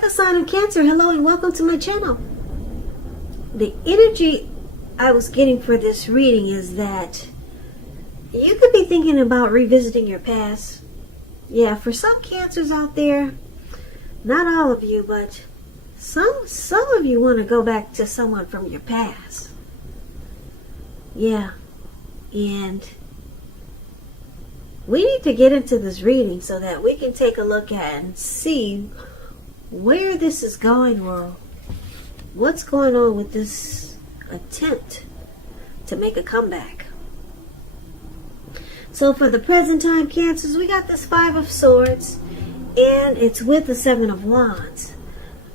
got the sign of Cancer. Hello and welcome to my channel. The energy I was getting for this reading is that you could be thinking about revisiting your past. Yeah, for some Cancers out there, not all of you, but some of you want to go back to someone from your past. Yeah, and we need to get into this reading so that we can take a look at and see where this is going or what's going on with this attempt to make a comeback. So for the present time Cancers, we got this Five of Swords and it's with the Seven of Wands.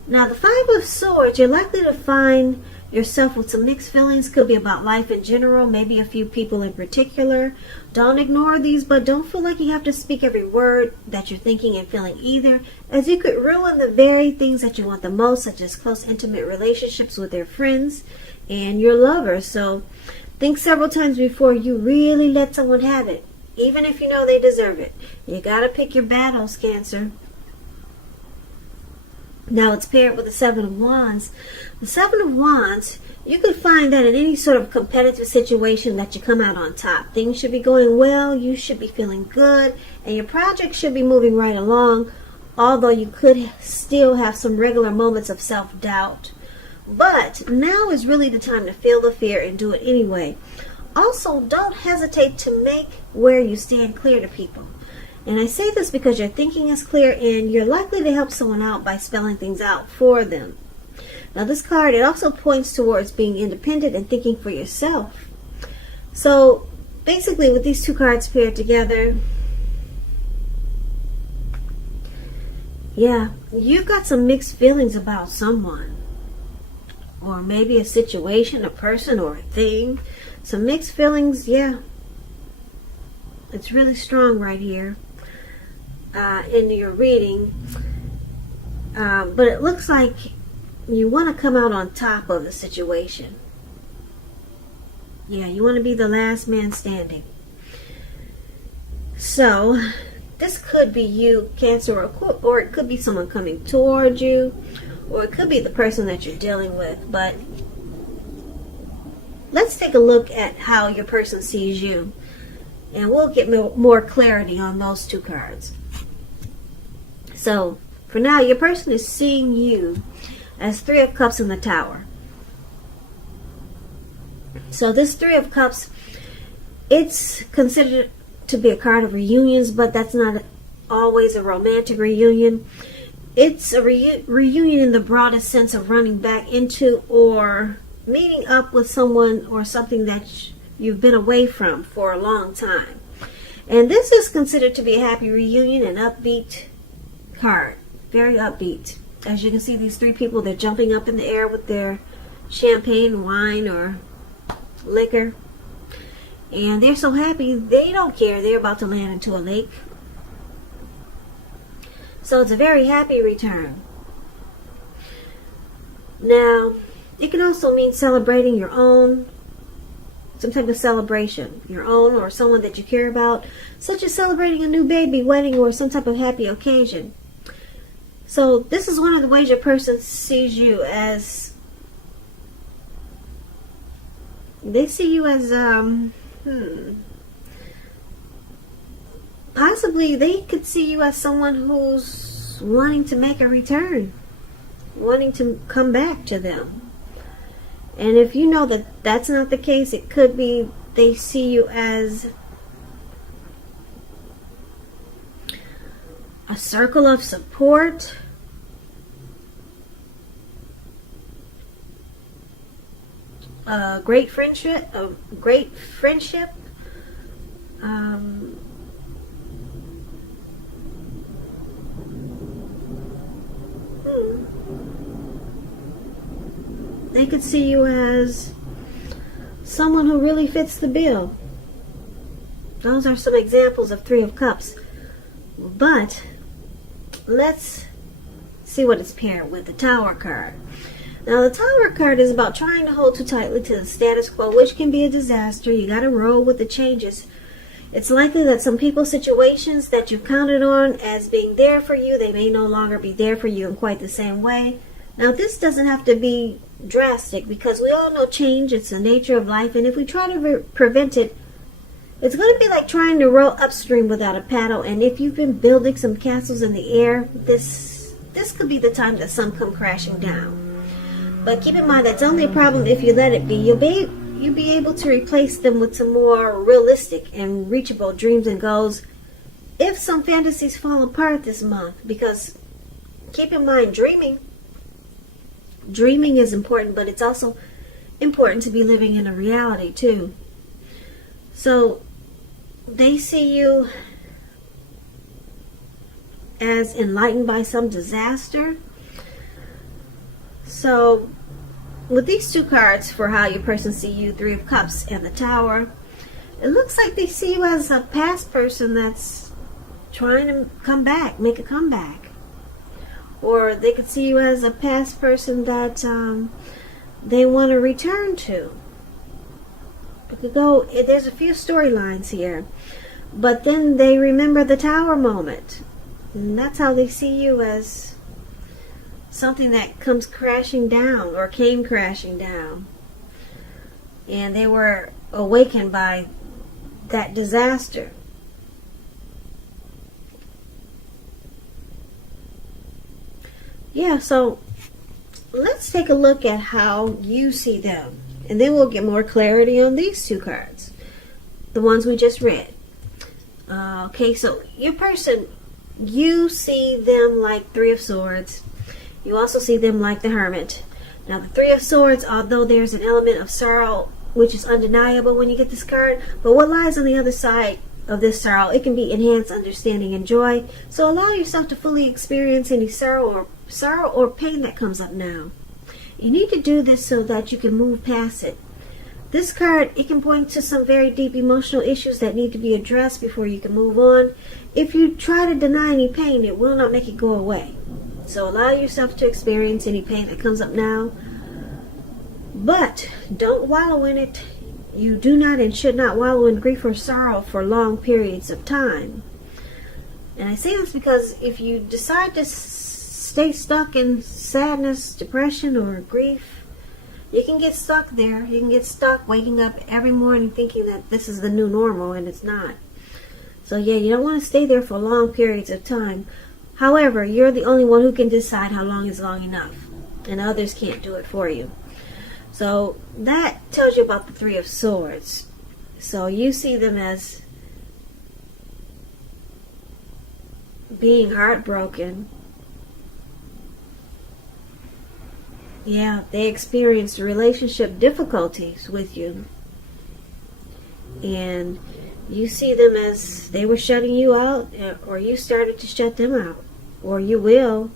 Now the Five of Swords, you're likely to find yourself with some mixed feelings. Could be about life in general, maybe a few people in particular. Don't ignore these, but don't feel like you have to speak every word that you're thinking and feeling either, as you could ruin the very things that you want the most, such as close intimate relationships with your friends and your lovers. So think several times before you really let someone have it, even if you know they deserve it. You gotta pick your battles, Cancer. Now it's paired with the Seven of Wands. The Seven of Wands, you could find that in any sort of competitive situation that you come out on top. Things should be going well, you should be feeling good, and your project should be moving right along, although you could still have some regular moments of self-doubt. But now is really the time to feel the fear and do it anyway. Also, don't hesitate to make where you stand clear to people. And I say this because your thinking is clear and you're likely to help someone out by spelling things out for them. Now this card, it also points towards being independent and thinking for yourself. So basically with these two cards paired together, yeah, you've got some mixed feelings about someone. Or maybe a situation, a person, or a thing. Some mixed feelings, yeah. It's really strong right here. In your reading, but it looks like you want to come out on top of the situation. Yeah, you want to be the last man standing. So this could be you, Cancer, or it could be someone coming toward you, or it could be the person that you're dealing with. But let's take a look at how your person sees you, and we'll get more clarity on those two cards. So, for now, your person is seeing you as Three of Cups in the Tower. So, this Three of Cups, it's considered to be a card of reunions, but that's not always a romantic reunion. It's a reunion in the broadest sense of running back into or meeting up with someone or something that you've been away from for a long time. And this is considered to be a happy reunion and upbeat card. Very upbeat. As you can see, these three people, they're jumping up in the air with their champagne, wine, or liquor. And they're so happy, they don't care. They're about to land into a lake. So it's a very happy return. Now, it can also mean celebrating your own, some type of celebration, your own or someone that you care about, such as celebrating a new baby, wedding, or some type of happy occasion. So this is one of the ways your person sees you as, they see you as, possibly they could see you as someone who's wanting to make a return, wanting to come back to them. And if you know that that's not the case, it could be they see you as a circle of support, a great friendship, They could see you as someone who really fits the bill. Those are some examples of Three of Cups. But let's see what it's paired with, the Tower card. Now the Tower card is about trying to hold too tightly to the status quo, which can be a disaster. You got to roll with the changes. It's likely that some people, situations that you counted on as being there for you, they may no longer be there for you in quite the same way. Now, this doesn't have to be drastic, because we all know change. It's the nature of life, and if we try to prevent it, it's going to be like trying to row upstream without a paddle. And if you've been building some castles in the air, this could be the time that some come crashing down. But keep in mind, that's only a problem if you let it be. You'll be able to replace them with some more realistic and reachable dreams and goals if some fantasies fall apart this month. Because keep in mind, dreaming is important, but it's also important to be living in a reality too. So they see you as enlightened by some disaster. So with these two cards for how your person see you, Three of Cups and the Tower, it looks like they see you as a past person that's trying to come back, make a comeback. Or they could see you as a past person that they want to return to. It could go, there's a few storylines here. But then they remember the Tower moment. And that's how they see you, as something that comes crashing down or came crashing down. And they were awakened by that disaster. Yeah, so let's take a look at how you see them. And then we'll get more clarity on these two cards, the ones we just read. Okay, so your person, you see them like Three of Swords. You also see them like the Hermit. Now, the Three of Swords, although there's an element of sorrow, which is undeniable when you get this card, but what lies on the other side of this sorrow, it can be enhanced understanding and joy. So allow yourself to fully experience any sorrow or pain that comes up now. You need to do this so that you can move past it. This card, it can point to some very deep emotional issues that need to be addressed before you can move on. If you try to deny any pain, it will not make it go away. So allow yourself to experience any pain that comes up now. But don't wallow in it. You do not and should not wallow in grief or sorrow for long periods of time. And I say this because if you decide to stay stuck in sadness, depression, or grief, you can get stuck there. You can get stuck waking up every morning thinking that this is the new normal, and it's not. So yeah, you don't want to stay there for long periods of time. However, you're the only one who can decide how long is long enough, and others can't do it for you. So that tells you about the Three of Swords. So you see them as being heartbroken. Yeah, they experienced relationship difficulties with you. And you see them as they were shutting you out, or you started to shut them out. Or you will.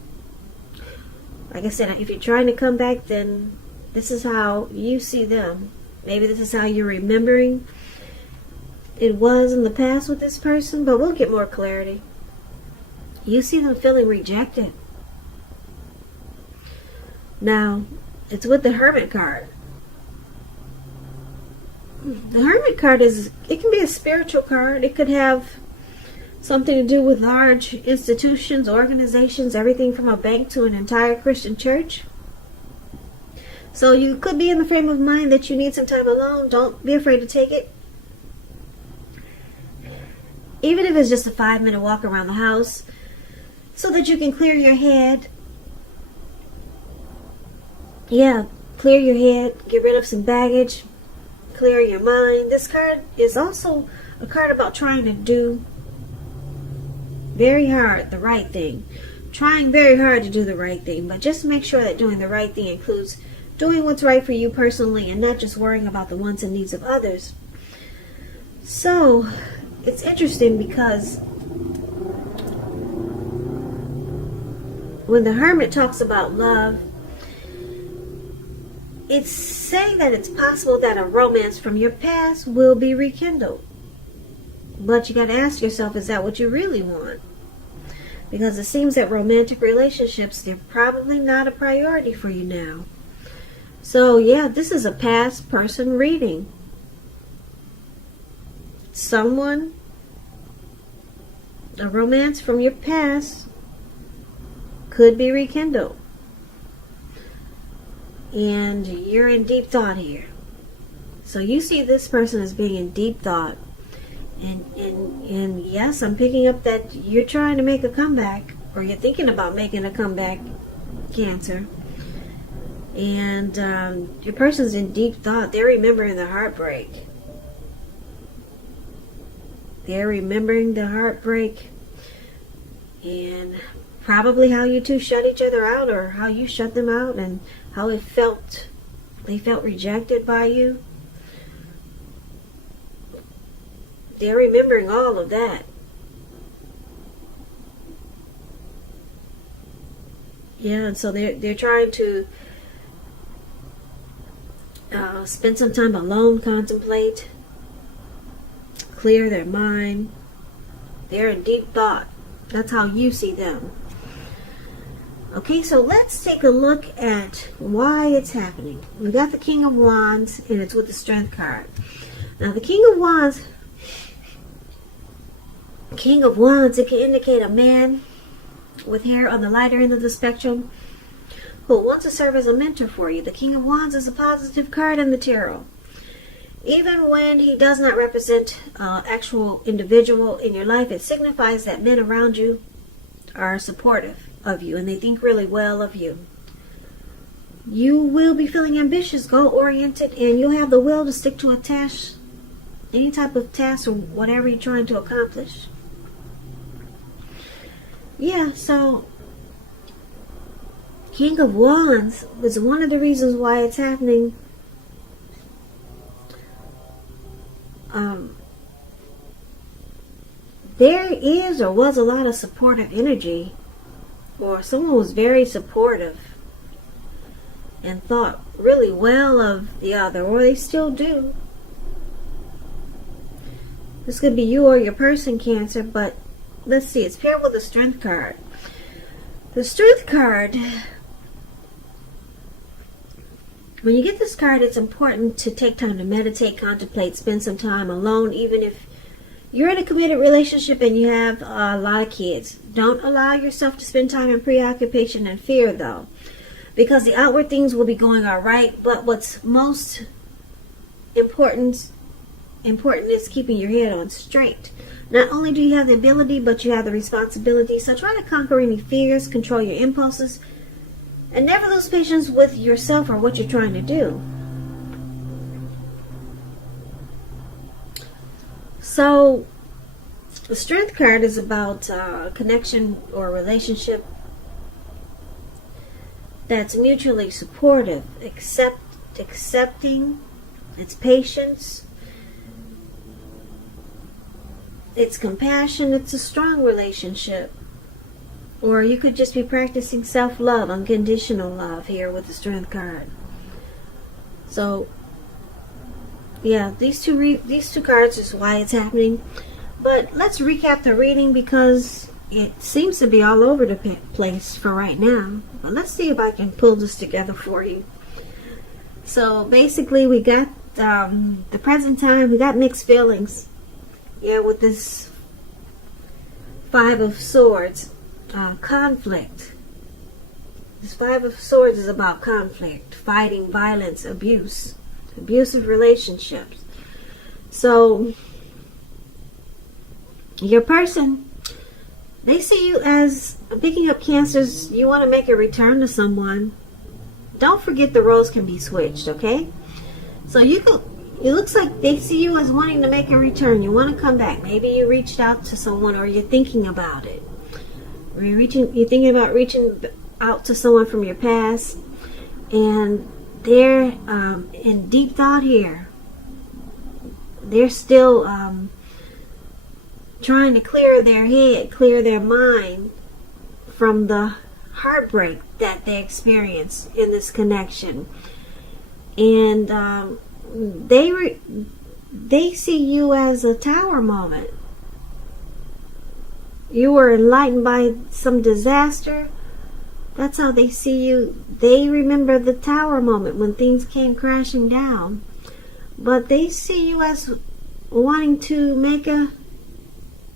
Like I said, if you're trying to come back, then this is how you see them. Maybe this is how you're remembering it was in the past with this person, but we'll get more clarity. You see them feeling rejected. Now, it's with the Hermit card. The Hermit card it can be a spiritual card. It could have something to do with large institutions, organizations, everything from a bank to an entire Christian church. So you could be in the frame of mind that you need some time alone. Don't be afraid to take it. Even if it's just a 5-minute walk around the house, so that you can clear your head. Yeah, clear your head, get rid of some baggage, clear your mind. This card is also a card about trying to do very hard the right thing. Trying very hard to do the right thing, but just make sure that doing the right thing includes doing what's right for you personally and not just worrying about the wants and needs of others. So, it's interesting because when the Hermit talks about love, it's saying that it's possible that a romance from your past will be rekindled. But you got to ask yourself, is that what you really want? Because it seems that romantic relationships, they're probably not a priority for you now. So yeah, this is a past person reading. Someone a romance from your past could be rekindled. And you're in deep thought here. So you see this person as being in deep thought. And yes, I'm picking up that you're trying to make a comeback, or you're thinking about making a comeback, Cancer. And your person's in deep thought. They're remembering the heartbreak. They're remembering the heartbreak. And probably how you two shut each other out, or how you shut them out, and how it felt. They felt rejected by you. They're remembering all of that. Yeah, and so they're trying to spend some time alone, contemplate, clear their mind. They're in deep thought. That's how you see them. Okay, so let's take a look at why it's happening. We got the King of Wands, and it's with the Strength card. Now, the King of Wands, it can indicate a man with hair on the lighter end of the spectrum who wants to serve as a mentor for you. The King of Wands is a positive card in the tarot. Even when he does not represent an actual individual in your life, it signifies that men around you are supportive of you and they think really well of you. You will be feeling ambitious, goal-oriented, and you'll have the will to stick to a task, any type of task or whatever you're trying to accomplish. Yeah, so King of Wands was one of the reasons why it's happening. There is or was a lot of supportive energy, or someone was very supportive and thought really well of the other, or they still do. This could be you or your person, Cancer, but let's see, it's paired with the Strength card. The Strength card, when you get this card, it's important to take time to meditate, contemplate, spend some time alone, even if you're in a committed relationship and you have a lot of kids. Don't allow yourself to spend time in preoccupation and fear, though, because the outward things will be going all right, but what's most important is keeping your head on straight. Not only do you have the ability, but you have the responsibility. So try to conquer any fears, control your impulses, and never lose patience with yourself or what you're trying to do. So the Strength card is about a connection or a relationship that's mutually supportive, accepting, it's patience, it's compassion, it's a strong relationship. Or you could just be practicing self-love, unconditional love here with the Strength card. So, yeah, these two cards is why it's happening. But let's recap the reading because it seems to be all over the place for right now. But let's see if I can pull this together for you. So basically, we got the present time. We got mixed feelings. Yeah, with this Five of Swords, conflict. This Five of Swords is about conflict, fighting, violence, abuse, abusive relationships. So your person, they see you as picking up Cancers. You want to make a return to someone. Don't forget the roles can be switched, okay? So you can. It looks like they see you as wanting to make a return. You want to come back. Maybe you reached out to someone, or you're thinking about it. Or you're thinking about reaching out to someone from your past, and they're in deep thought here. They're still trying to clear their head, clear their mind from the heartbreak that they experienced in this connection. And they see you as a tower moment. You were enlightened by some disaster. That's how they see you. They remember the tower moment when things came crashing down. But they see you as wanting to make a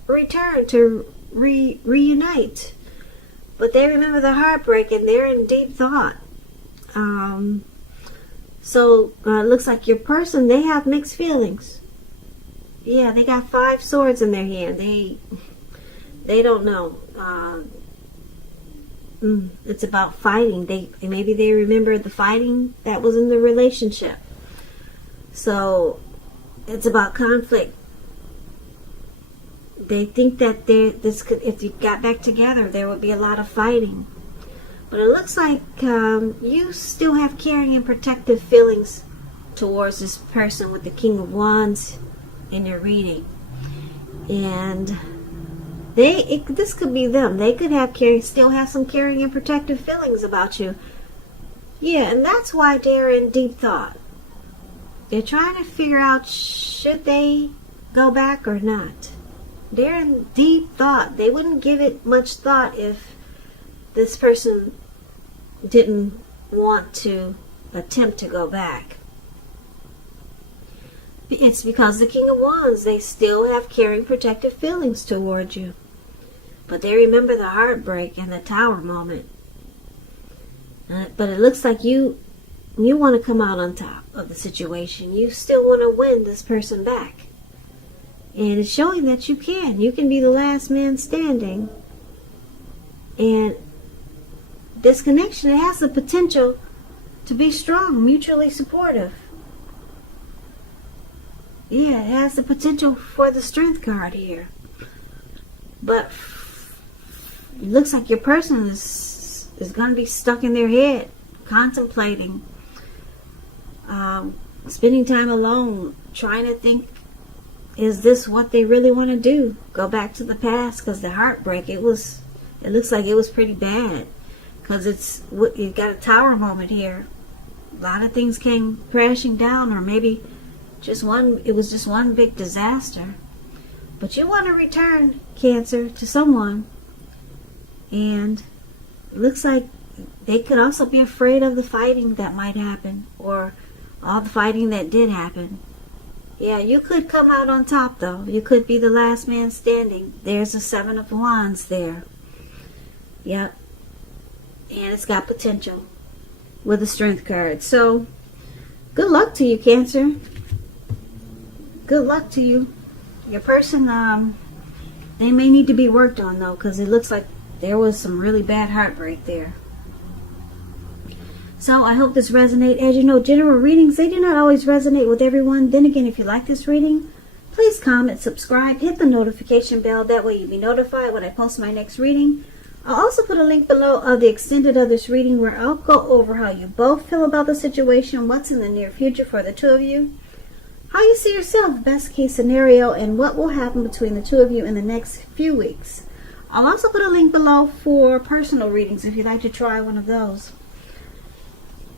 return, to reunite. But they remember the heartbreak and they're in deep thought. So it looks like your person, they have mixed feelings. Yeah, they got 5 swords in their hand. They don't know. It's about fighting. Maybe they remember the fighting that was in the relationship. So it's about conflict. They think that if you got back together, there would be a lot of fighting. But it looks like you still have caring and protective feelings towards this person with the King of Wands in your reading. And this could be them. They could have still have some caring and protective feelings about you. Yeah, and that's why they're in deep thought. They're trying to figure out, should they go back or not? They're in deep thought. They wouldn't give it much thought if this person didn't want to attempt to go back. It's because the King of Wands, they still have caring, protective feelings toward you. But they remember the heartbreak and the Tower moment. But it looks like you want to come out on top of the situation. You still want to win this person back. And it's showing that you can. You can be the last man standing. And this connection, it has the potential to be strong, mutually supportive. Yeah, it has the potential for the Strength card here. But it looks like your person is going to be stuck in their head, contemplating, spending time alone, trying to think, is this what they really want to do? Go back to the past, because the heartbreak, it looks like it was pretty bad. Because you got a Tower moment here. A lot of things came crashing down, or maybe it was just one big disaster. But you want to return, Cancer, to someone. And it looks like they could also be afraid of the fighting that might happen, or all the fighting that did happen. Yeah, you could come out on top, though. You could be the last man standing. There's the 7 of Wands there. Yep. And it's got potential with the Strength card. So, good luck to you, Cancer. Good luck to you. Your person, they may need to be worked on, though, because it looks like there was some really bad heartbreak there. So I hope this resonates. As you know, general readings, they do not always resonate with everyone. Then again, if you like this reading, please comment, subscribe, hit the notification bell. That way you'll be notified when I post my next reading. I'll also put a link below of the extended of this reading, where I'll go over how you both feel about the situation, what's in the near future for the two of you, how you see yourself, best case scenario, and what will happen between the two of you in the next few weeks. I'll also put a link below for personal readings if you'd like to try one of those.